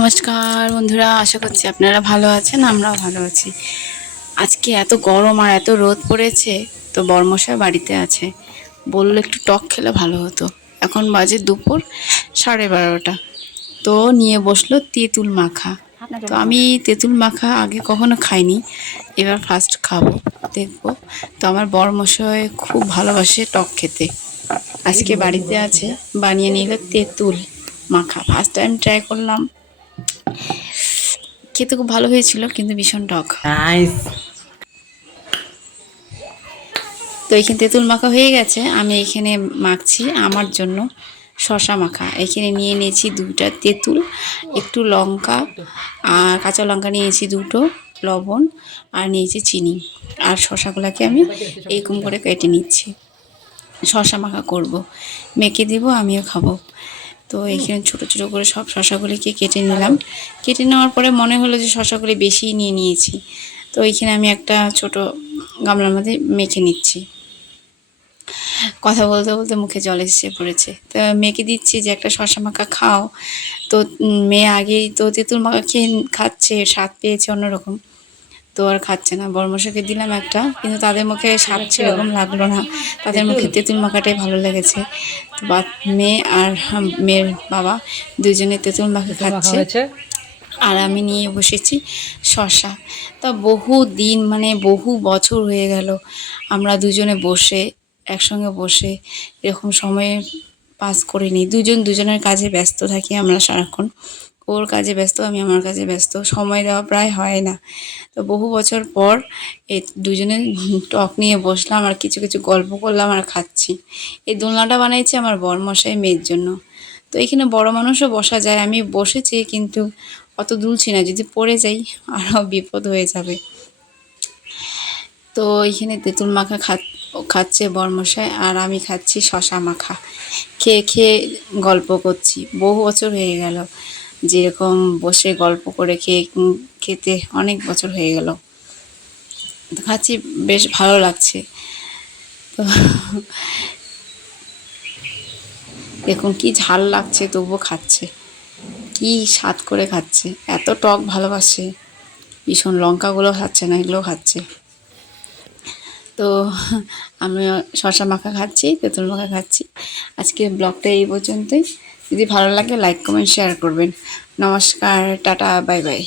নমস্কার বন্ধুরা, আশা করছি আপনারা ভালো আছেন, আমরাও ভালো আছি। আজকে এত গরম আর এত রোদ পড়েছে, তো বর্মশাই বাড়িতে আছে, বললো একটু টক খেলে ভালো হতো। এখন বাজে দুপুর 12:30, তো নিয়ে বসলো তেঁতুল মাখা। তো আমি তেঁতুল মাখা আগে কখনো খাইনি, এবার ফার্স্ট খাবো, দেখবো। তো আমার বর্মশাই খুব ভালোবাসে টক খেতে, আজকে বাড়িতে আছে, বানিয়ে নিল তেঁতুল মাখা। ফার্স্ট টাইম ট্রাই করলাম, খেতে খুব ভালো হয়েছিল, কিন্তু ভীষণ টক। নাইস। তো এখানে তেঁতুল মাখা হয়ে গেছে, আমি এখানে মাখছি আমার জন্য শশা মাখা। এখানে নিয়ে নিয়েছি 2টা তেঁতুল, একটু লঙ্কা আর কাঁচা লঙ্কা নিয়েছি 2টো, লবণ আর নিয়েছি চিনি। আর শশাগুলোকে আমি এরকম করে কেটে নিচ্ছি, শশা মাখা করব, মেখে দিব, আমিও খাবো। তো এখানে ছোট ছোট করে সব শশাগুলিকে কেটে নিলাম। কেটে নেওয়ার পরে মনে হলো যে শশাগুলি বেশি নিয়ে নিয়েছি, তো এইখানে আমি একটা ছোট গামলার মধ্যে মেখে নিচ্ছি। কথা বলতে বলতে মুখে জল এসে পড়েছে, তো মেয়েকে দিচ্ছি যে একটা শশা মাখা খাও। তো মেয়ে আগেই তো তেঁতুল মাখা খেয়ে খাচ্ছে, স্বাদ পেয়েছে অন্যরকম, তো আর খাচ্ছে না। বড়মশাইকে দিলাম একটা, কিন্তু তাদের মুখে স্বাদ সেরকম লাগলো না, তাদের মুখে তেঁতুল মাখাটাই ভালো লেগেছে। তো মেয়ে আর মেয়ের বাবা দুজনে তেঁতুল মাখা খাচ্ছে, আর আমি নিয়ে বসেছি শশা। তা বহু দিন, মানে বহু বছর হয়ে গেল আমরা দুজনে বসে, একসঙ্গে বসে এরকম সময় পাস করিনি। দুজনের কাজে ব্যস্ত থাকি আমরা সারাক্ষণ, ওর কাজে ব্যস্ত, আমি আমার কাজে ব্যস্ত, সময় দেওয়া প্রায় হয় না। তো বহু বছর পর এই দুজনে টক নিয়ে বসলাম, আর কিছু কিছু গল্প করলাম আর খাচ্ছি। এই দোলনাটা বানাইছি আমার বরমশাই মেয়ের জন্য। তো এখানে বড় মানুষও বসা যায়, আমি বসেছি কিন্তু অত দুলছি না, যদি পড়ে যাই আরও বিপদ হয়ে যাবে। তো এইখানে তেঁতুল মাখা খাচ্ছে বরমশাই, আর আমি খাচ্ছি শশা মাখা। খেয়ে খেয়ে গল্প করছি, বহু বছর হয়ে গেল যেরকম বসে গল্প করে খেতে অনেক বছর হয়ে গেল। তো খাচ্ছি, বেশ ভালো লাগছে। তো দেখুন কি ঝাল লাগছে, তবুও খাচ্ছে, কি স্বাদ করে খাচ্ছে, এত টক ভালোবাসে ভীষণ। লঙ্কাগুলো খাচ্ছে না, এগুলো খাচ্ছে। তো আমি শশা মাখা খাচ্ছি, তেঁতুল মাখা খাচ্ছি। আজকে ব্লগটা এই পর্যন্তই। যদি ভালো লাগে লাইক কমেন্ট শেয়ার করবেন। নমস্কার, টাটা, বাই বাই।